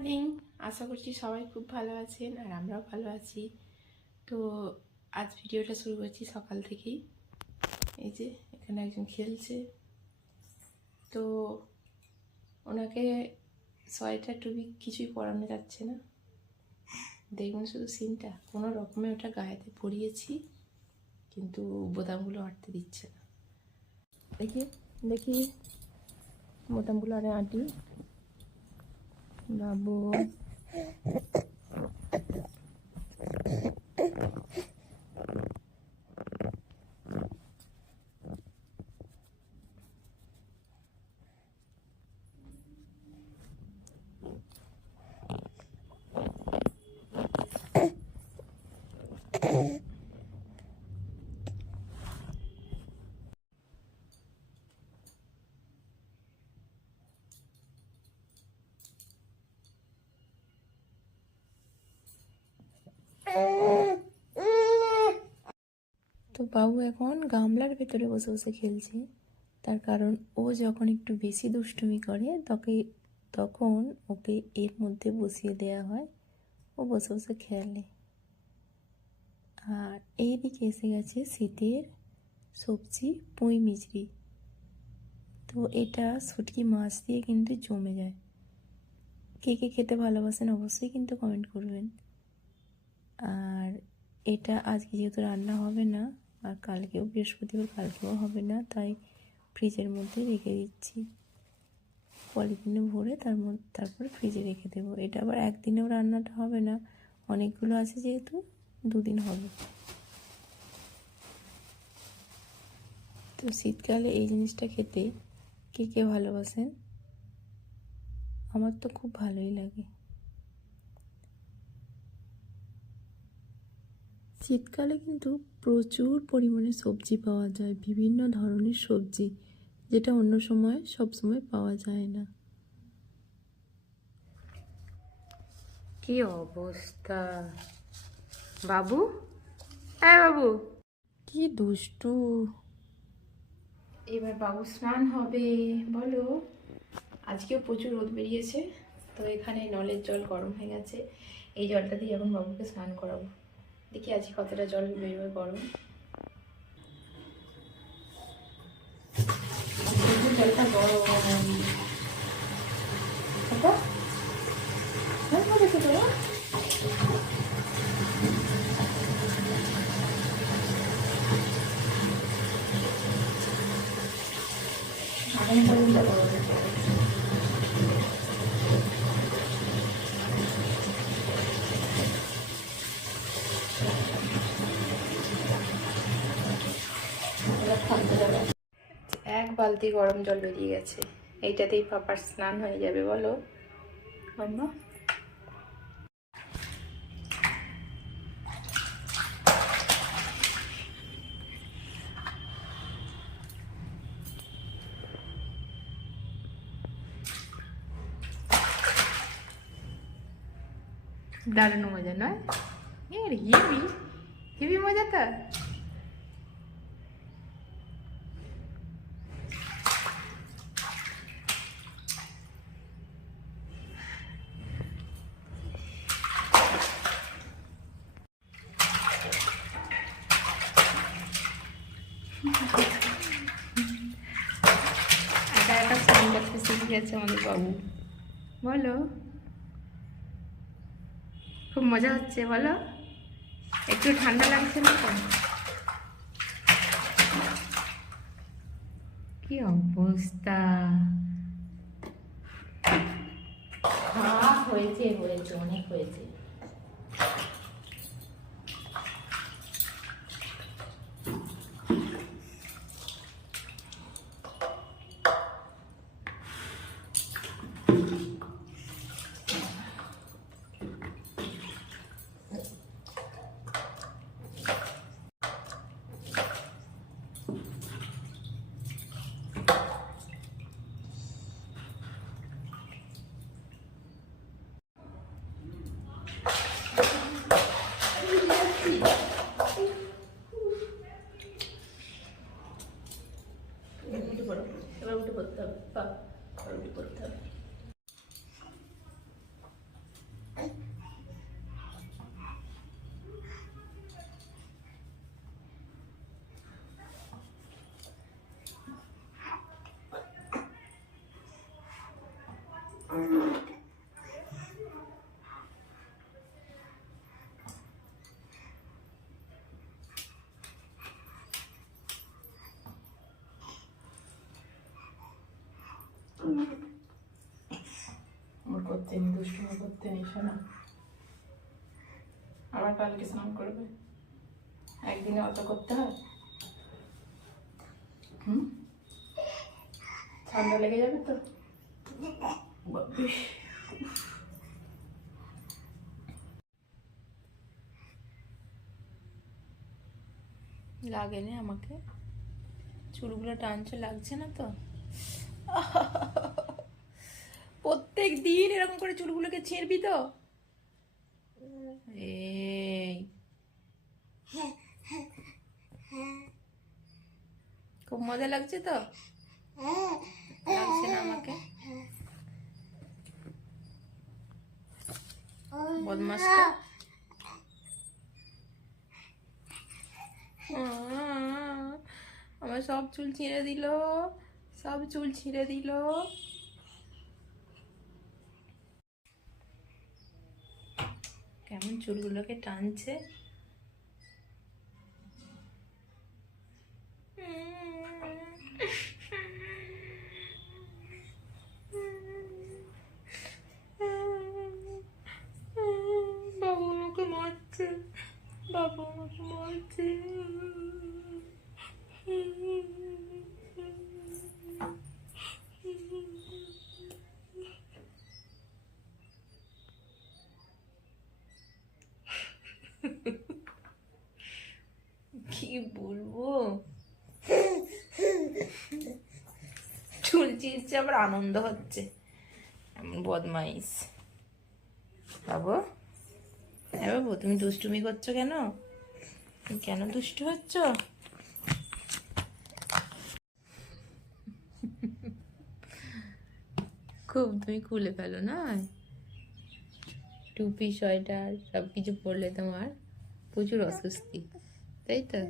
Morning. আশা করছি সবাই খুব ভালো আছেন আর আমরাও ভালো আছি। তো আজ ভিডিওটা শুরু করছি সকাল থেকেই। এই যে এখানে একজন খেলছে, তো ওনাকে সোয়েটার টুপি কিছুই পরানো যাচ্ছে না। দেখুন শুধু সিনটা, কোনো রকমে ওটা গায়েতে পরিয়েছি কিন্তু বোতামগুলো আঁটতে দিচ্ছে না। দেখি দেখি বোতামগুলো আরে আঁটি বাবু। তো বাবু এখন গামলার ভেতরে বসে বসে খেলছে। তার কারণ ও যখন একটু বেশি দুষ্টুমি করে তখন ওকে এর মধ্যে বসিয়ে দেওয়া হয়, ও বসে বসে খেলে। আর এইদিকে এসে গেছে শীতের সবজি পুঁই মিচড়ি। তো এটা শুটকি মাছ দিয়ে কিন্তু জমে যায়। কে কে খেতে ভালোবাসেন অবশ্যই কিন্তু কমেন্ট করবেন। আর এটা আজকে যেহেতু রান্না হবে না, আর কালকেও বৃহস্পতিবার, কালকেও হবে না, তাই ফ্রিজের মধ্যে রেখে দিচ্ছি। পলিথিনে ভরে তারপরে ফ্রিজে রেখে দেবো। এটা আবার একদিনেও রান্নাটা হবে না, অনেকগুলো আছে যেহেতু 2 দিন হবে। তো শীতকালে এই জিনিসটা খেতে কে কে ভালোবাসেন? আমার তো খুব ভালোই লাগে। শীতকালে কিন্তু প্রচুর পরিমাণে সবজি পাওয়া যায়, বিভিন্ন ধরনের সবজি, যেটা অন্য সময় সবসময় পাওয়া যায় না। কি অবস্থা বাবু, হ্যাঁ বাবু, কি দুষ্টু। এবার বাবু স্নান হবে বলো। আজকেও প্রচুর রোদ বেরিয়েছে, তো এখানে নলের জল গরম হয়ে গেছে। এই জলটা দিয়ে এখন বাবুকে স্নান করাবো। দেখি আজকে কতটা জল বেরোবে গরম। জলটা গরম এক বালতি গরম জল বেরিয়ে গেছে, এইটাতেই পাপার স্নান হয়ে যাবে বলো মাম্মা। দারুণ মজা নয়? এর হেভি হেভি মজাটা। একা একা স্নান করতে শিখে গেছে আমাদের বাবু বলো। খুব মজা হচ্ছে বলো, একটু ঠান্ডা লাগছে না তো? কি অবস্থা, হয়েছে হয়েছে অনেক হয়েছে। করতে নেই, দুষ্টুমি করতে নেই শোনা। আবার কালকে স্নান করবে, একদিনে অত করতে হয়? হুম, ঠান্ডা লেগে যাবে তো। বাপরে। লাগে না আমাকে, চুলগুলো টানছে, লাগছে না তো? প্রত্যেক দিন এরকম করে চুলগুলোকে ছিঁড়বি তো? এই খুব মজা লাগছে তো? লাগছে না আমাকে? বদমাসটা। আমার সব চুল ছিঁড়ে দিল, সব চুল ছিঁড়ে দিল। কেমন চুলগুলোকে টানছে। বাবু আমাকে মারছে, বাবু আমাকে মারছে। কি বলবো, চুল ছিঁড়ছে আবার আনন্দ হচ্ছে, এমন বদমাইশ। বাবু, হ্যাঁ বাবু, তুমি দুষ্টুমি করছো কেন? তুমি কেন দুষ্টু হচ্ছ? খুব তুমি খুলে ফেলো না, টুপি সোয়েটার সব কিছু পরলে তোমার প্রচুর অস্বস্তি, তাই তো?